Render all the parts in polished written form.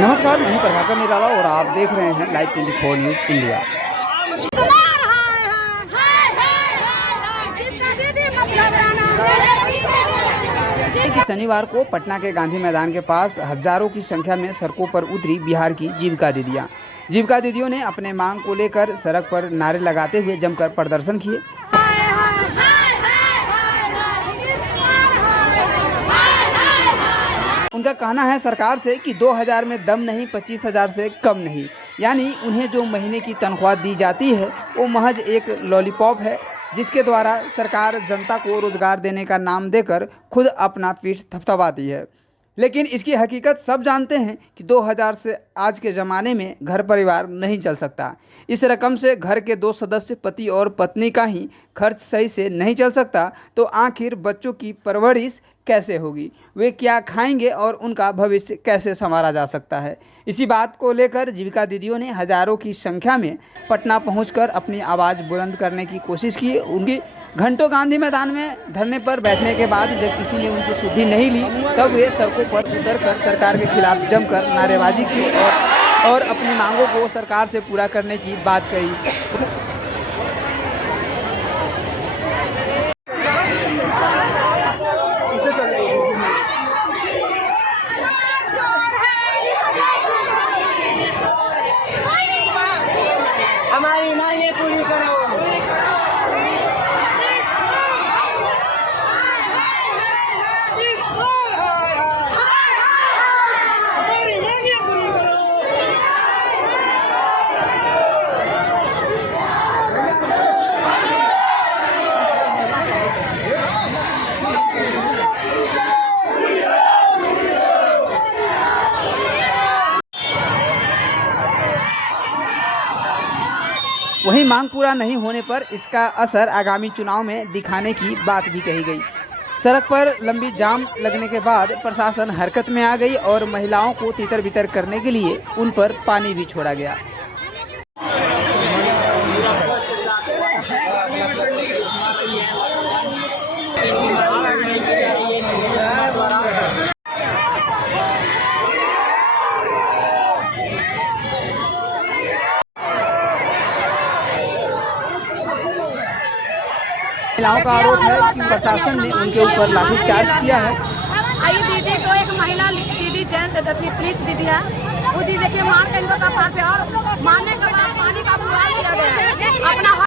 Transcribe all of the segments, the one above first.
नमस्कार, मैं हूं प्रभाकर निराला और आप देख रहे हैं लाइव 24 न्यूज़ इंडिया। कि शनिवार को पटना के गांधी मैदान के पास हजारों की संख्या में सड़कों पर उतरी बिहार की जीविका दीदियां। जीविका दीदियों ने अपने मांग को लेकर सड़क पर नारे लगाते हुए जमकर प्रदर्शन किए। उनका कहना है सरकार से कि 2000 में दम नहीं, 25,000 से कम नहीं। यानी उन्हें जो महीने की तनख्वाह दी जाती है वो महज एक लॉलीपॉप है, जिसके द्वारा सरकार जनता को रोजगार देने का नाम देकर खुद अपना पीठ थपथपाती है। लेकिन इसकी हकीकत सब जानते हैं कि 2000 से आज के ज़माने में घर परिवार नहीं चल सकता। इस रकम से घर के 2 सदस्य पति और पत्नी का ही खर्च सही से नहीं चल सकता, तो आखिर बच्चों की परवरिश कैसे होगी, वे क्या खाएंगे और उनका भविष्य कैसे संवारा जा सकता है। इसी बात को लेकर जीविका दीदियों ने हजारों की संख्या में पटना पहुंचकर अपनी आवाज़ बुलंद करने की कोशिश की। उनकी घंटों गांधी मैदान में धरने पर बैठने के बाद जब किसी ने उनकी सुधि नहीं ली, तब वे सड़कों पर उतरकर सरकार के खिलाफ जमकर नारेबाजी की और अपनी मांगों को सरकार से पूरा करने की बात कही। हमारी मांगे पूरी करो। वहीं मांग पूरा नहीं होने पर इसका असर आगामी चुनाव में दिखाने की बात भी कही गई। सड़क पर लंबी जाम लगने के बाद प्रशासन हरकत में आ गई और महिलाओं को तितर बितर करने के लिए उन पर पानी भी छोड़ा गया। महिलाओं का आरोप है कि प्रशासन ने उनके ऊपर लाठीचार्ज किया है। आई दीदी तो एक महिला दीदी जेंट पुलिस दीदी है, वो दीदी देखिए मार के इनको कपार पे और मारने के बाद पानी का बुआल किया गया अपना।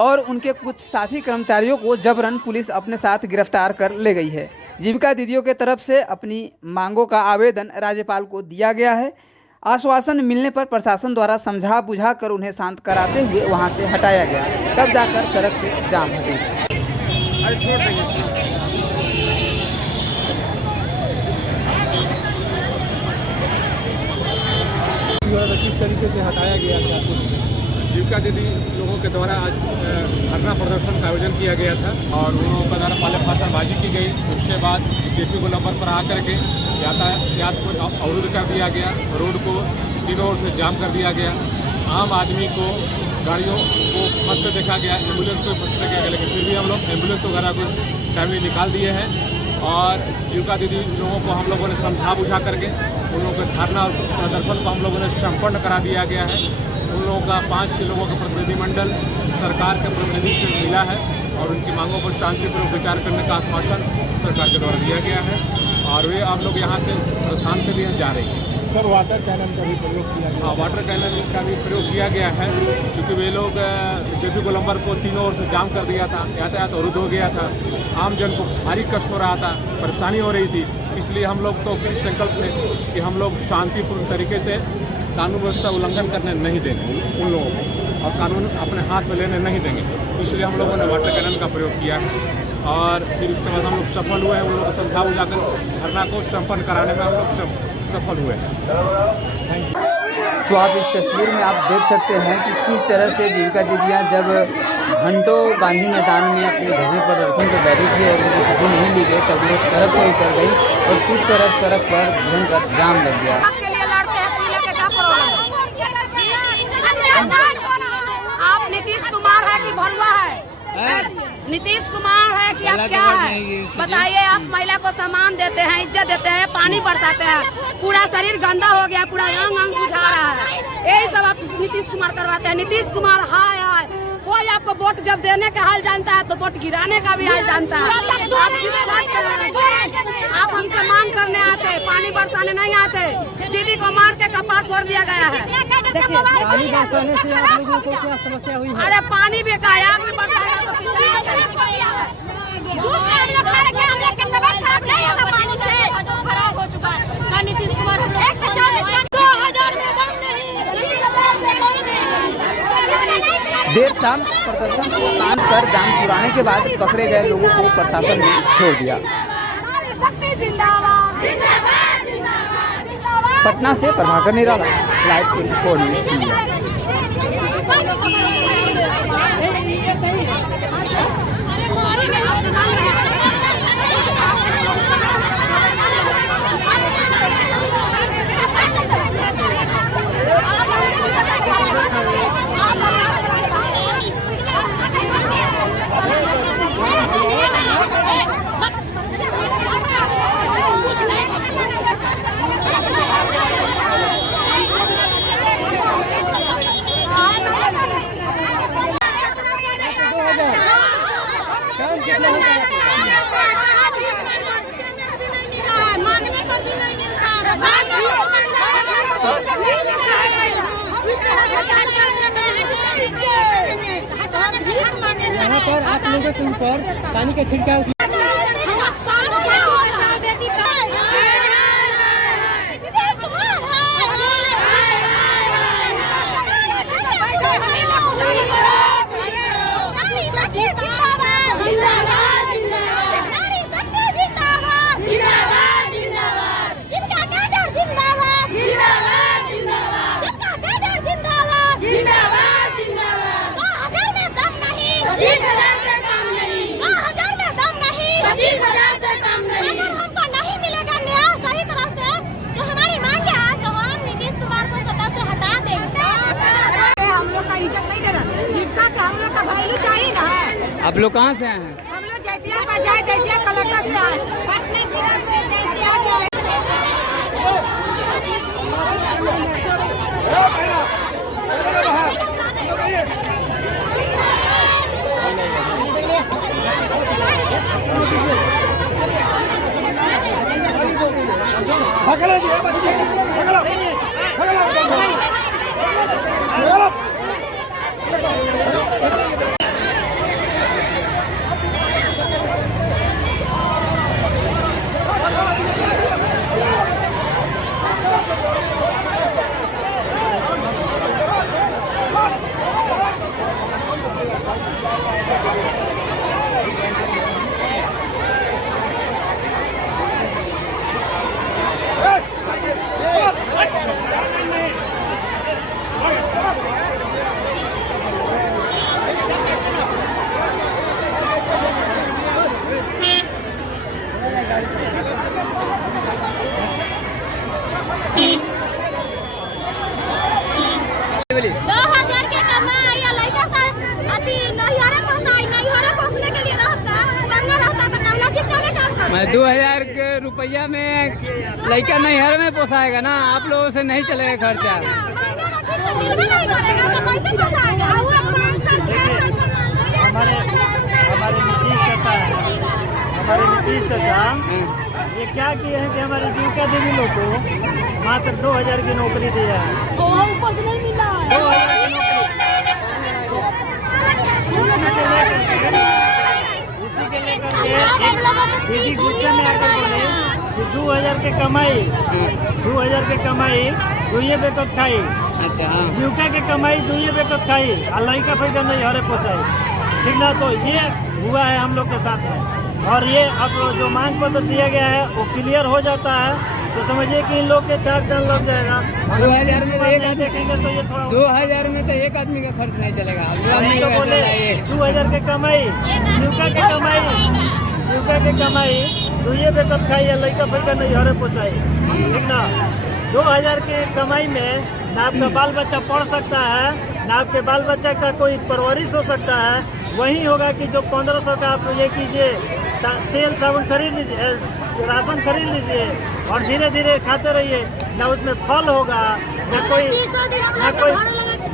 और उनके कुछ साथी कर्मचारियों को जबरन पुलिस अपने साथ गिरफ्तार कर ले गई है। जीविका दीदियों के तरफ से अपनी मांगों का आवेदन राज्यपाल को दिया गया है। आश्वासन मिलने पर प्रशासन द्वारा समझा बुझा कर उन्हें शांत कराते हुए वहां से हटाया गया, तब जाकर सड़क से जाम हटे। किस तरीके से हटाया गया था? जीविका दीदी लोगों के द्वारा आज धरना प्रदर्शन का आयोजन किया गया था और उन लोगों के द्वारा पहले फांसाबाजी की गई। उसके बाद जेपी गोलंबर पर आकर के यातायात को अवरुद्ध कर दिया गया, रोड को तीनों ओर से जाम कर दिया गया। आम आदमी को गाड़ियों को फंसते देखा गया, एम्बुलेंस को फंसते देखा गया, लेकिन फिर भी हम लोग एम्बुलेंस वगैरह को टाइमली निकाल दिए हैं। और जीविका दीदी लोगों को हम लोगों ने समझा बुझा करके उन लोगों के धरना और प्रदर्शन को हम लोगों ने संपन्न करा दिया गया है। उन लोगों का 5 लोगों का प्रतिनिधिमंडल सरकार के प्रतिनिधि से मिला है और उनकी मांगों पर शांतिपूर्वक विचार करने का आश्वासन सरकार के द्वारा दिया गया है और वे आप लोग यहाँ से प्रस्थान के लिए जा रही हैं। सर, वाटर कैनन का भी प्रयोग किया गया? हाँ, वाटर कैनन का भी प्रयोग किया गया है, क्योंकि वे लोग जेपी गोलंबर को तीनों ओर से जाम कर दिया था, यातायात अवरुद्ध हो गया था, आम जन को भारी कष्ट हो रहा था, परेशानी हो रही थी। इसलिए हम लोग तो कृत संकल्प थे कि हम लोग शांतिपूर्ण तरीके से कानून व्यवस्था उल्लंघन करने नहीं देंगे उन लोगों को और कानून अपने हाथ में लेने नहीं देंगे। इसलिए हम लोगों ने वाटर कैनन का प्रयोग किया है और फिर उसके बाद हम लोग सफल हुए हैं। उन लोगों को समझा बुझाकर धरना को संपन्न कराने में हम लोग सफल हुए हैं। तो आप इस तस्वीर में आप देख सकते हैं कि किस तरह से जीविका दीदियाँ जब घंटों गांधी मैदान में अपने धरने प्रदर्शन पर बैठी थी और उनकी सुधि नहीं ली गई, तब वो सड़क पर उतर गई और किस तरह सड़क पर भयंकर जाम लग गया। आप नीतीश कुमार है कि भरुआ है? नीतीश कुमार है कि आप क्या है बताइए। आप महिला को सम्मान देते हैं, इज्जत देते हैं, पानी बरसाते हैं, पूरा शरीर गंदा हो गया, पूरा अंग अंग बुझा रहा है। यही सब आप नीतीश कुमार करवाते हैं। नीतीश कुमार हाय हाय, कोई आपको वोट जब देने का हाल जानता है तो वोट गिराने का भी हाल जानता है। आप जिस बात कर रहे हैं, आप हमसे मांग करने आते, पानी बरसाने नहीं आते। दीदी को मार के कपाट फोड़ दिया गया है। देखिए पानी बरसाने से आप लोगों को क्या समस्या हुई है? अरे पानी भी काया भी बरसाएगा तो पीछे खराब हो चुका है। नीतीश कुमार 2000 में दम नहीं, देर शाम प्रदर्शन को शांत कर जाम छुड़ाने के बाद पकड़े गए लोगों को प्रशासन ने छोड़ दिया। पटना से प्रभाकर निराला, लाइव 24 न्यूज़ इंडिया। मांगने पर भी नहीं मिलता। यहाँ पर आप लोगों के ऊपर पानी का छिड़काव किया। आप लोग कहाँ से आए हैं? हम लोग जैतिया पंचायत जैतिया कलेक्टर से आए, पटना जिला से जैतिया मैं 2000 के रुपया में लड़का नैहर में पोसाएगा ना, आप लोगों से नहीं चलेगा खर्चा। हमारे नीतीश चाचा ये क्या किए हैं कि हमारे जीविका देवी लोग को मात्र 2000 की नौकरी दिया है। ऊपर से नहीं मिला 2000 की उसी के लेकर के दीदी गुस्से में आकर बोले कि 2000 के कमाई 2000 के कमाई दुइये बेकत खाई। अच्छा हाँ, जीविका के कमाई दुइये बेकत खाई, अल्लाह का पैसा नहीं हरे पोसाई। ठीक ना, तो ये हुआ है हम लोग के साथ में। और ये अब जो मांग पत्र दिया गया है वो क्लियर हो जाता है तो समझिए कि इन लोग के 4 चांद लग जाएगा। 2000 में तो एक आदमी देखेंगे तो ये थोड़ा 2000 में तो एक आदमी का खर्च नहीं चलेगा। नहीं तो बोले 2000 के कमाई जीविका के कमाई दुइये बेकत खाई, अल्लाह का पैसा नहीं हरे पोसाई। ठीक ना, 2000 के कमाई में ना आपका बाल बच्चा पढ़ सकता है, ना आपके बाल बच्चा का कोई परवरिश हो सकता है, वही होगा कि जो 1500 का आप ये कीजिए, तेल साबुन खरीद लीजिए, राशन खरीद लीजिए और धीरे धीरे खाते रहिए। ना उसमें फल होगा, न कोई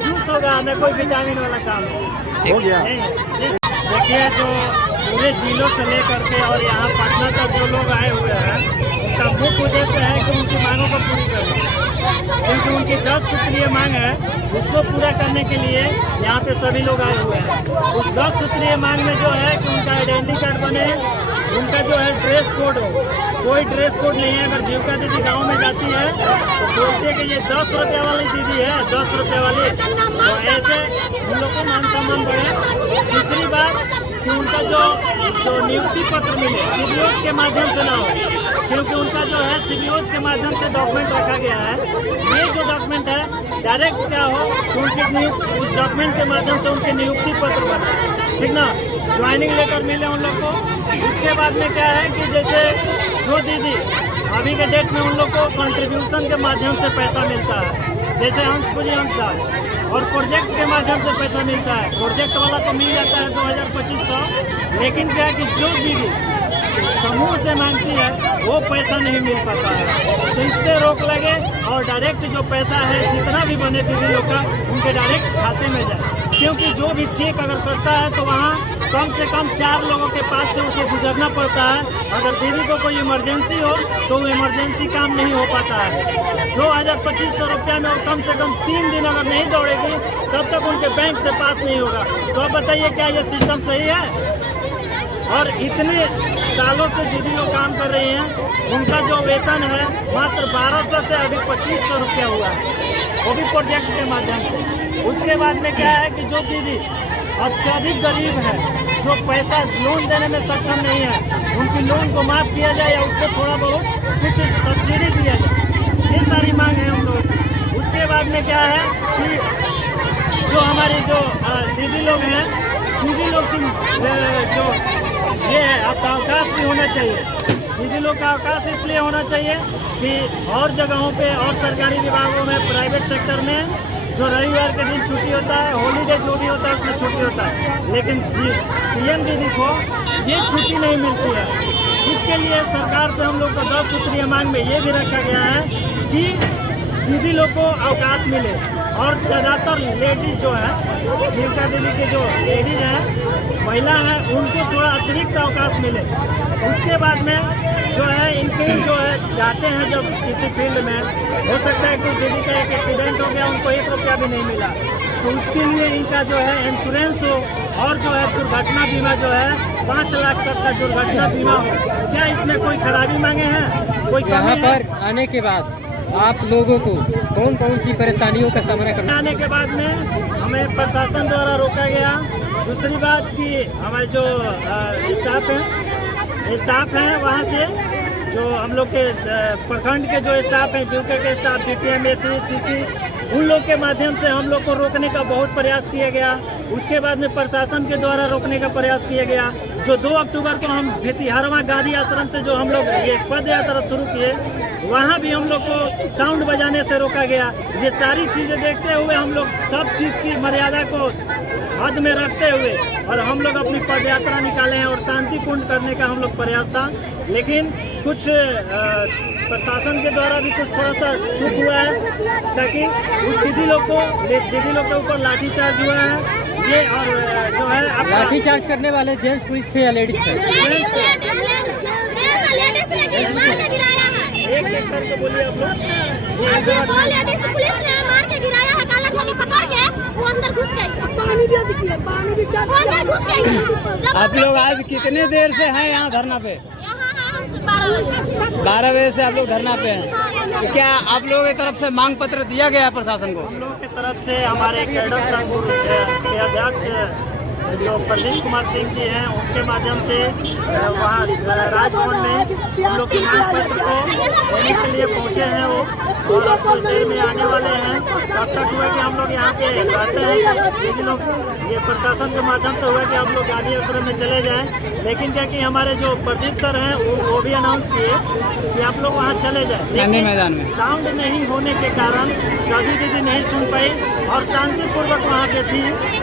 जूस होगा, न कोई विटामिन वाला काम हो गया। देखिए जो पूरे जिलों से लेकर के और यहाँ पटना तक जो लोग आए हुए हैं, उसका मुख्य उद्देश्य है कि उनकी मांगों को पूरी करना, क्योंकि उनकी 10 सूत्रीय मांग है, उसको पूरा करने के लिए यहाँ पे सभी लोग आए हुए हैं। उस 10 सूत्रीय मांग में जो है कि उनका आइडेंटिटी कार्ड बने, उनका जो है ड्रेस कोड हो। कोई ड्रेस कोड नहीं है। अगर जीविका दीदी गांव में जाती है तो बोलते हैं कि ये 10 रुपये वाली दीदी है, 10 रुपये वाली, तो ऐसे उन लोग को मान सम्मान बढ़े। तीसरी बात कि उनका जो नियुक्ति पत्र मिले सीबीओज के माध्यम से ना हो, क्योंकि उनका जो है सीबीओज के माध्यम से डॉक्यूमेंट रखा गया है। ये जो डॉक्यूमेंट है डायरेक्ट क्या हो तो उनकी उस डॉक्यूमेंट के माध्यम से उनके नियुक्ति पत्र बने, ठीक ना, ज्वाइनिंग लेटर मिले उन लोग को। उसके बाद में क्या है कि जैसे जो दीदी अभी के डेट में उन लोग को कंट्रीब्यूशन के माध्यम से पैसा मिलता है, जैसे अंश पूंजी अंशदान, और प्रोजेक्ट के माध्यम से पैसा मिलता है। प्रोजेक्ट वाला तो मिल जाता है 2000-2500, लेकिन क्या है कि जो दीदी समूह से मांगती है वो पैसा नहीं मिल पाता है। तो इस पर रोक लगे और डायरेक्ट जो पैसा है जितना भी बने दीदी लोग का उनके डायरेक्ट खाते में जाए, क्योंकि जो भी चेक अगर करता है तो वहाँ कम से कम 4 लोगों के पास से उसे गुजरना पड़ता है। अगर दीदी को कोई इमरजेंसी हो तो वो इमरजेंसी काम नहीं हो पाता है। 2000-2500 रुपया में और कम से कम 3 दिन अगर नहीं दौड़ेगी तब तक उनके बैंक से पास नहीं होगा। तो आप बताइए क्या ये सिस्टम सही है? और इतने सालों से दीदी लोग काम कर रही हैं, उनका जो वेतन है मात्र 1200 से अभी 2500 रुपया हुआ है, वो भी प्रोजेक्ट के माध्यम से। उसके बाद में क्या है कि जो दीदी अत्यधिक गरीब है, जो पैसा लोन देने में सक्षम नहीं है, उनकी लोन को माफ़ किया जाए या उसको थोड़ा बहुत कुछ सब्सिडी दिया जाए। ये सारी मांग है हम लोग की। उसके बाद में क्या है कि जो हमारी जो दीदी लोग हैं, दीदी लोग की जो ये है आपका अवकाश भी होना चाहिए। दीदी लोग का अवकाश इसलिए होना चाहिए कि और जगहों पे और सरकारी विभागों में, प्राइवेट सेक्टर में जो रविवार के दिन छुट्टी होता है, हॉलीडे जो भी होता है उसमें छुट्टी होता है, लेकिन सीएम दीदी को ये छुट्टी नहीं मिलती है। इसके लिए सरकार से हम लोग का 10 सूत्रीय मांग में ये भी रखा गया है कि दीदी लोग को अवकाश मिले। और ज़्यादातर लेडीज जो है, जीविका दीदी के जो लेडीज हैं, महिला हैं, उनको थोड़ा अतिरिक्त अवकाश मिले। उसके बाद में जो है इनके जो है जाते हैं जब किसी फील्ड में, हो सकता है कि दीदी का एक एक्सीडेंट हो गया, उनको 1 रुपया भी नहीं मिला, तो उसके लिए इनका जो है इंश्योरेंस हो और जो है दुर्घटना बीमा जो है 5 लाख तक का दुर्घटना बीमा हो। क्या इसमें कोई खराबी मांगे हैं, कोई यहाँ पर आने के बाद आप लोगों को कौन कौन सी परेशानियों का सामना करना? आने के बाद में हमें प्रशासन द्वारा रोका गया। दूसरी बात कि हमारे जो स्टाफ हैं वहाँ से जो हम लोग के प्रखंड के जो स्टाफ हैं, जीविका के स्टाफ, बीपीएम, सीसी, उन लोग के माध्यम से हम लोग को रोकने का बहुत प्रयास किया गया। उसके बाद में प्रशासन के द्वारा रोकने का प्रयास किया गया। जो 2 अक्टूबर को हम भितिहरवा गांधी आश्रम से जो हम लोग ये पद यात्रा शुरू किए, वहाँ भी हम लोग को साउंड बजाने से रोका गया। ये सारी चीज़ें देखते हुए हम लोग सब चीज़ की मर्यादा को हद में रखते हुए और हम लोग अपनी पद यात्रा निकाले हैं और शांतिपूर्ण करने का हम लोग प्रयास था। लेकिन कुछ प्रशासन के द्वारा भी कुछ थोड़ा सा चूक हुआ है, ताकि उस दीदी लोग के ऊपर लाठीचार्ज हुआ है। ये और जो है लाठीचार्ज करने वाले जेंट्स पुलिस थे या लेडीज थे? एक करके बोलिए आप लोग। दो लेडीज पुलिस ने मार के गिराया है, काला ठोकी पकड़ के वो अंदर घुस गई। पानी भी दिया, पानी भी अंदर घुस गई। आप लोग आज कितने देर से हैं यहाँ धरना पे? 12 बजे से आप लोग धरना पे हैं। तो क्या आप लोगों की तरफ से मांग पत्र दिया गया है प्रशासन को? हम लोगों की तरफ से हमारे कैडर संघ के अध्यक्ष जो प्रदीप कुमार सिंह जी हैं, उनके माध्यम से वहाँ राजभवन में हम लोग की मांग पत्र को देने के लिए पहुँचे हैं वो, और कुछ देर में आने वाले हैं। तब तक हुआ कि हम लोग यहाँ पे रहते हैं, लेकिन लोग ये प्रशासन के माध्यम से हुआ कि आप लोग गांधी आश्रम में चले जाएं। लेकिन क्या कि हमारे जो प्रदीप सर हैं वो भी अनाउंस किए कि आप लोग वहाँ चले जाएं, लेकिन मैदान में साउंड नहीं होने के कारण सभी दीदी नहीं सुन पाई और शांतिपूर्वक वहाँ पे थी,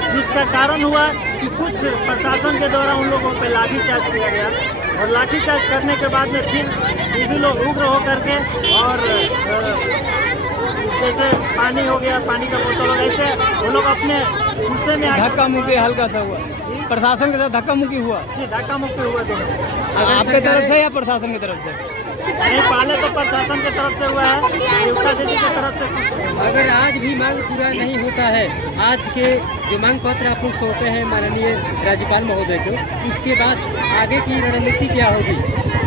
जिसका कारण हुआ कि कुछ प्रशासन के द्वारा उन लोगों पे लाठीचार्ज किया गया और लाठीचार्ज करने के बाद में फिर दीदी लोग उग्र होकर के और जैसे पानी हो गया, पानी का बोतल हो गया, ऐसे वो लोग अपने गुस्से में धक्का मुक्की हल्का सा हुआ, प्रशासन के साथ धक्का मुक्की हुआ। जी धक्का मुक्की हुआ दोनों। आपके तरफ से या प्रशासन की तरफ से? नहीं, पहले तो प्रशासन की तरफ से हुआ है, जीविका दीदी की तरफ से कुछ नहीं। अगर आज भी मांग पूरा नहीं होता है, आज के जो मांग पत्र आप लोग सौंपे हैं माननीय राज्यपाल महोदय को, उसके बाद आगे की रणनीति क्या होगी?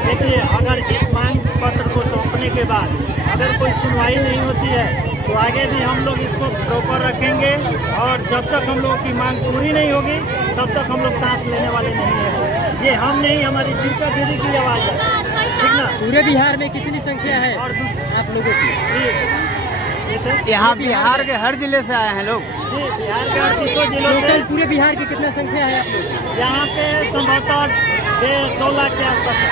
देखिए, अगर इस मांग पत्र को सौंपने के बाद अगर कोई सुनवाई नहीं होती है तो आगे भी हम लोग इसको प्रॉपर रखेंगे और जब तक हम लोगों की मांग पूरी नहीं होगी तब तक हम लोग सांस लेने वाले नहीं हैं। ये हम नहीं, हमारी जीविका दीदी की आवाज़ है, ठीक ना। पूरे बिहार में कितनी संख्या है और आप लोगों की? यहाँ बिहार के हर जिले से आए हैं लोग। जी, बिहार के 38 जिलों से। टोटल पूरे बिहार की कितना संख्या है आप लोग? यहाँ पे संभवतः 1.5-2 लाख के आसपास है।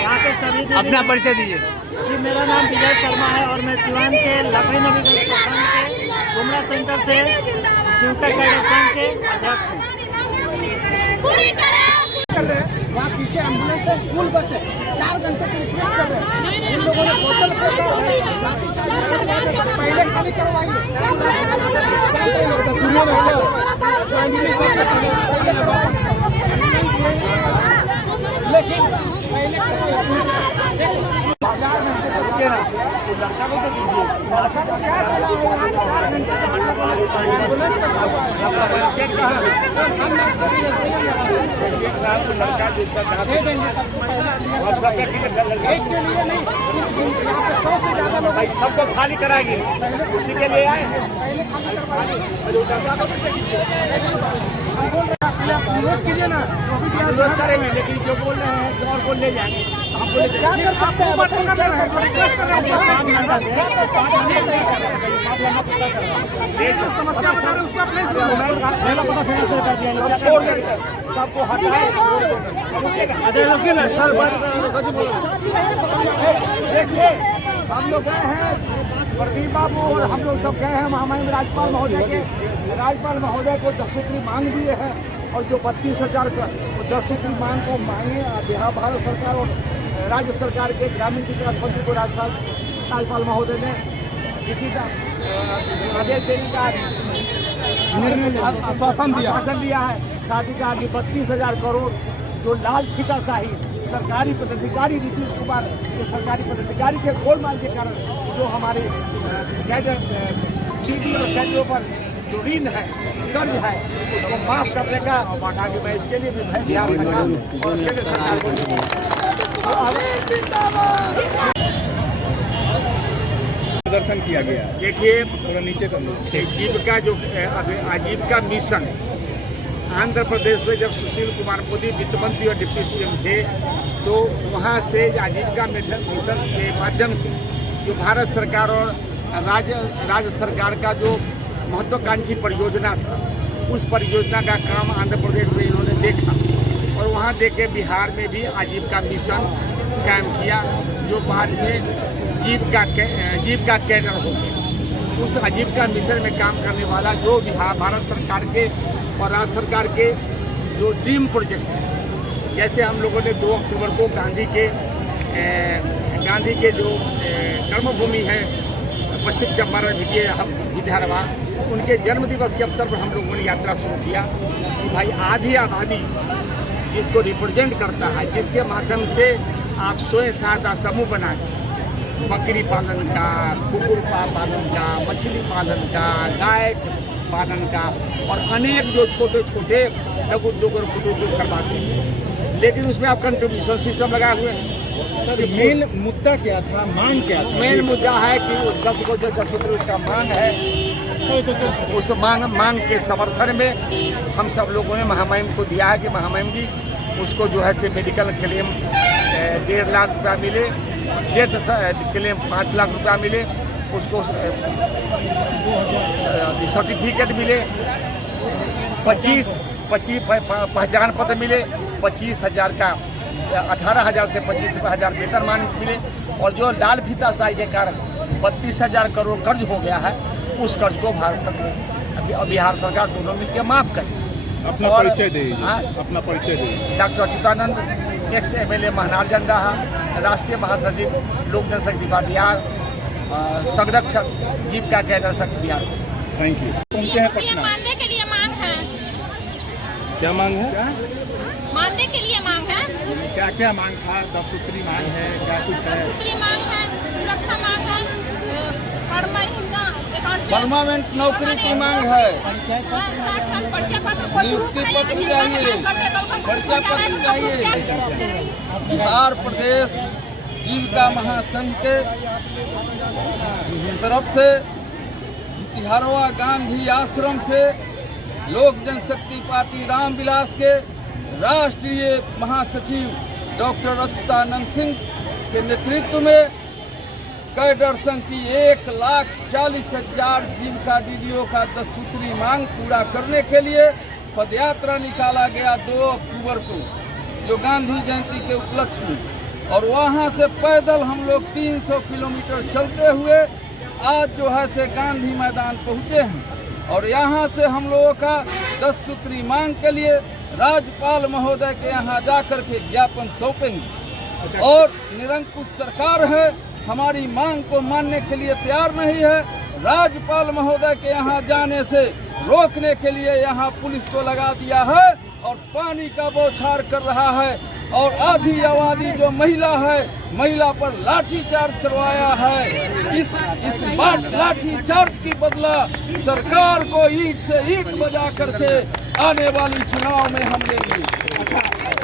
यहाँ के सभी अपना परिचय दीजिए। जी, मेरा नाम विजय शर्मा है और मैं सिवान के लकड़ी नवीगंज प्रखंड के गुमरा सेंटर से जीविका कैडर संघ के अध्यक्ष हूँ। वहाँ पीछे एम्बुलेंस है, स्कूल बस है, 4 घंटे से रिक्वेस्ट कर रहे हैं। इन लोगों ने बोतल पहले खाली करवाइए। लेकिन पहले सबको खाली कराएंगे, उसी के लिए आए हैं। विरोध कीजिए ना, विरोध करेंगे, लेकिन जो बोल रहे हैं जो और बोल ले जाएंगे। क्या कर सकते हैं? समस्या बता रहे उसको अपने सबको हटाए। देखिए, हम लोग गए हैं, प्रदीप बाबू और हम लोग सब गए हैं महामहिम राज्यपाल महोदय के। राज्यपाल महोदय को 10 सूत्री मांग दिए हैं और जो 32,000 का 10 सूत्री मांग को मांगे बिहार भारत सरकार और राज्य सरकार के ग्रामीण विकास मंत्री को राज्यपाल महोदय ने लिखित आदेश देने का आश्वासन दिया है। साथ ही कहा कि 32,000 करोड़ जो लाल फीताशाही सरकारी पदाधिकारी नीतीश कुमार के सरकारी पदाधिकारी के गोलमाल के कारण जो हमारे दीदी और कैडरों पर जो ऋण है, कर्ज है, उसको माफ करने का आगे मैं इसके लिए भी बिहार सरकार और केंद्र सरकार प्रदर्शन किया गया। देखिए, थोड़ा नीचे कर लो। जीविका जो आजीविका मिशन आंध्र प्रदेश में जब सुशील कुमार मोदी वित्त मंत्री और डिप्टी सीएम थे तो वहाँ से आजीविका मिशन के माध्यम से जो भारत सरकार और राज्य सरकार का जो महत्वाकांक्षी परियोजना था, उस परियोजना का काम आंध्र प्रदेश में इन्होंने देखा और वहाँ देखे बिहार में भी आजीविका मिशन कायम किया, जो बाद में जीविका कैडर हो गया। उस आजीविका मिशन में काम करने वाला जो बिहार भारत सरकार के और राज्य सरकार के जो ड्रीम प्रोजेक्ट है, जैसे हम लोगों ने 2 अक्टूबर को गांधी के जो कर्मभूमि है पश्चिम चंपारण विद्यारवा, उनके जन्म दिवस के अवसर पर हम लोगों ने यात्रा शुरू किया कि भाई आधी आबादी जिसको रिप्रेजेंट करता है, जिसके माध्यम से आप स्वयं सहायता समूह बनाएं, बकरी पालन का, कुकुर पालन का, मछली पालन का, गाय पालन का और अनेक जो छोटे छोटे लघु उद्योग और कुटीर उद्योग करवाते हैं, लेकिन उसमें आप कंट्रीब्यूशन सिस्टम लगाए हुए हैं। सर, मेन मुद्दा क्या था, मांग क्या था? मेन मुद्दा है कि 10 को जो 10 सूत्री उसका मांग है, उस मांग के समर्थन में हम सब लोगों ने महामहिम को दिया है कि महामहिम जी उसको जो है से मेडिकल क्लेम 1.5 लाख रुपया मिले, डेथ क्लेम 5 लाख रुपया मिले, उसको सर्टिफिकेट मिले, 25 पहचान पत्र मिले, 25,000 का 18,000 से 25,000 वेतनमान मिले और जो लाल फीताशाही के कारण 32,000 करोड़ कर्ज हो गया है, उस कर्ज को भारत सरकार बिहार सरकार दोनों मिलकर माफ करें। अपना और- परिचय दीजिए, हाँ? अपना परिचय दीजिए। Doctor Achyutanand, ex MLA Mahnar Jandaha, राष्ट्रीय महासचिव लोक जनशक्ति पार्टी बिहार, संरक्षक जीविका कैडर संघ बिहार। Thank you. पहुंचे हैं पटना, मानदेय के लिए मांग है, क्या मांग है? मानदेय के लिए मांग है, क्या क्या मांग था? 10 सूत्री मांग है, क्या कुछ है? दूसरी मांग है, सुरक्षा मांग है, हर महीना अकाउंट में परमानेंट नौकरी की मांग है, 60 साल परिचय पत्र को नियुक्ति पत्र चाहिए, परिचय पत्र चाहिए। बिहार प्रदेश जीविका महासंघ के तरफ से तिहारवा गांधी आश्रम से लोक जनशक्ति पार्टी रामविलास के राष्ट्रीय महासचिव डॉक्टर अच्युतानंद सिंह के नेतृत्व में कैडर संघ की 1,40,000 जीविका दीदियों का 10 सूत्री मांग पूरा करने के लिए पदयात्रा निकाला गया 2 अक्टूबर को, जो गांधी जयंती के उपलक्ष्य में। और वहां से पैदल हम लोग 300 किलोमीटर चलते हुए आज जो है से गांधी मैदान पहुंचे हैं। और यहां से हम लोगों का 10 सूत्री मांग के लिए राज्यपाल महोदय के यहां जाकर के ज्ञापन सौंपेंगे। और निरंकुश सरकार है, हमारी मांग को मानने के लिए तैयार नहीं है। राज्यपाल महोदय के यहाँ जाने से रोकने के लिए यहाँ पुलिस को लगा दिया है और पानी का बौछार कर रहा है। और आधी आबादी जो महिला है, महिला पर लाठी चार्ज करवाया है। इस लाठी चार्ज की बदला सरकार को ईंट से ईंट बजा करके आने वाली चुनाव में हम लेंगे। अच्छा,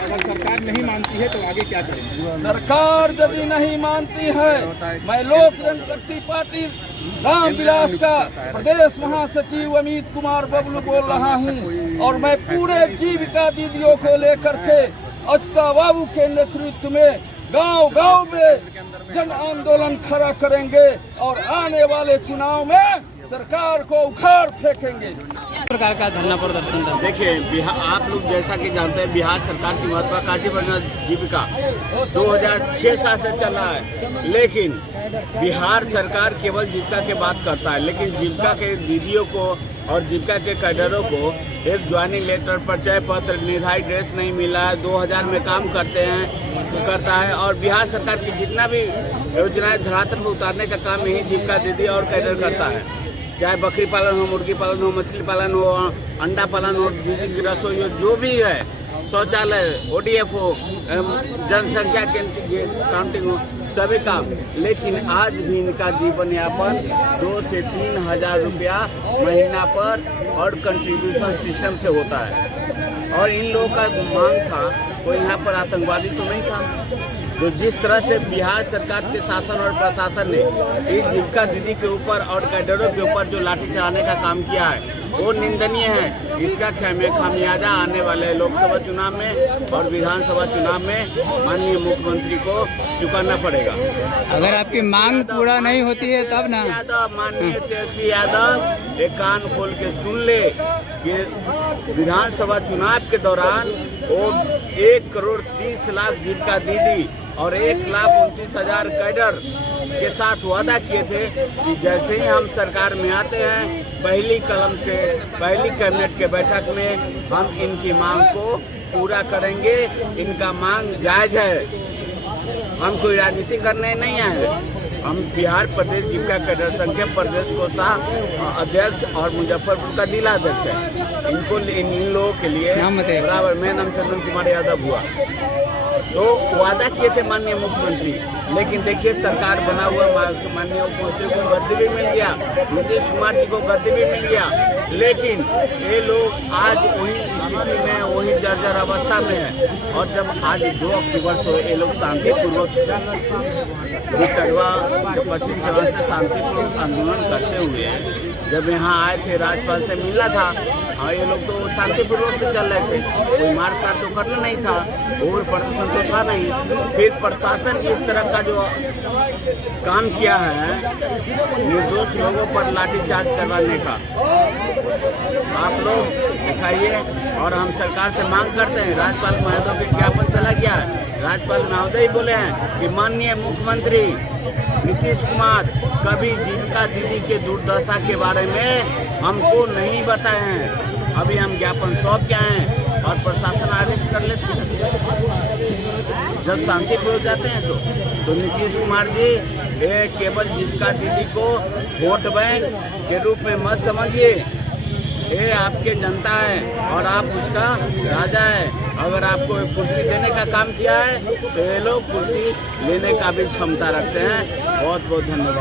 अगर सरकार नहीं मानती है तो आगे क्या करेंगे? सरकार यदि नहीं मानती है, मैं लोक जनशक्ति पार्टी रामविलास का प्रदेश महासचिव अमित कुमार बबलू बोल रहा हूं। और मैं पूरे जीविका दीदियों को लेकर के अच्युता बाबू के नेतृत्व में गांव-गांव में जन आंदोलन खड़ा करेंगे और आने वाले चुनाव में सरकार को उखाड़ फेंकेंगे। प्रकार का धरना प्रदर्शन था। देखिए, आप लोग जैसा कि जानते हैं, बिहार सरकार की महत्वाकांक्षी योजना जीविका 2006 साल से चल रहा है। लेकिन बिहार सरकार केवल जीविका की बात करता है, लेकिन जीविका के दीदियों को और जीविका के कैडरों को एक ज्वाइनिंग लेटर, परिचय पत्र, निर्धारित ड्रेस नहीं मिला है। 2000 में काम करता है। और बिहार सरकार की जितना भी योजनाएं धरातल पर उतारने का काम यही जीविका दीदी और कैडर करता है। चाहे बकरी पालन हो, मुर्गी पालन हो, मछली पालन हो, अंडा पालन हो, दूध की रसोई हो, जो भी है, शौचालय, ODF हो, जनसंख्या काउंटिंग हो, सभी काम। लेकिन आज भी इनका जीवन यापन 2 से 3 हजार रुपया महीना पर और कंट्रीब्यूशन सिस्टम से होता है। और इन लोगों का मांग था, कोई यहाँ पर आतंकवादी तो नहीं था। जो जिस तरह से बिहार सरकार के शासन और प्रशासन ने इस जीविका दीदी के ऊपर और कैडरों के ऊपर जो लाठी चलाने का काम किया है, वो निंदनीय है। इसका खामियाजा आने वाले लोकसभा चुनाव में और विधानसभा चुनाव में माननीय मुख्यमंत्री को चुकाना पड़ेगा। अगर आपकी मांग पूरा नहीं होती है तब ना। माननीय तेजस्वी यादव एक कान खोल के सुन ले कि विधानसभा चुनाव के दौरान वो 1,30,00,000 जीविका दीदी और 1,29,000 कैडर के साथ वादा किए थे कि जैसे ही हम सरकार में आते हैं, पहली कलम से पहली कैबिनेट के बैठक में हम इनकी मांग को पूरा करेंगे। इनका मांग जायज है, हम कोई राजनीति करने नहीं आए हैं। हम बिहार प्रदेश जीविका कैडर संघ के प्रदेश कोषा अध्यक्ष और मुजफ्फरपुर का जिला अध्यक्ष है। इनको इन लोगों के लिए बराबर, मैं नाम चंदन कुमार यादव हुआ, तो वादा किए थे माननीय मुख्यमंत्री। लेकिन देखिए, सरकार बना हुआ माननीय मुख्यमंत्री को गद्दी भी मिल गया, नीतीश कुमार जी को गद्दी भी मिल गया, लेकिन ये लोग आज वही स्थिति में, वही जर्जर अवस्था में है। और जब आज 2 अक्टूबर से ये लोग शांतिपूर्वक पश्चिम चौहान से शांतिपूर्वक आंदोलन करते हुए जब यहाँ आए थे, राज्यपाल से मिलना था, और ये लोग तो शांतिपूर्वक से चल रहे थे, कोई मारकाट तो करना नहीं था, और प्रदर्शन तो था नहीं। फिर प्रशासन इस तरह का जो काम किया है, निर्दोष लोगों पर लाठीचार्ज करवाने का, आप लोग दिखाइए। और हम सरकार से मांग करते हैं, राज्यपाल महोदय के ज्ञापन चला गया है, राज्यपाल महोदय बोले हैं कि माननीय मुख्यमंत्री नीतीश कुमार कभी जीविका दीदी के दुर्दशा के बारे में हमको नहीं बताए हैं। अभी हम ज्ञापन सौंप के आए हैं और प्रशासन अरेस्ट कर लेते हैं जब शांतिपूर्वक जाते हैं। तो नीतीश कुमार जी ये केवल जीविका दीदी को वोट बैंक के रूप में मत समझिए। ये आपके जनता है और आप उसका राजा है। अगर आपको कुर्सी देने का काम किया है तो ये लोग कुर्सी लेने का भी क्षमता रखते हैं। बहुत बहुत धन्यवाद।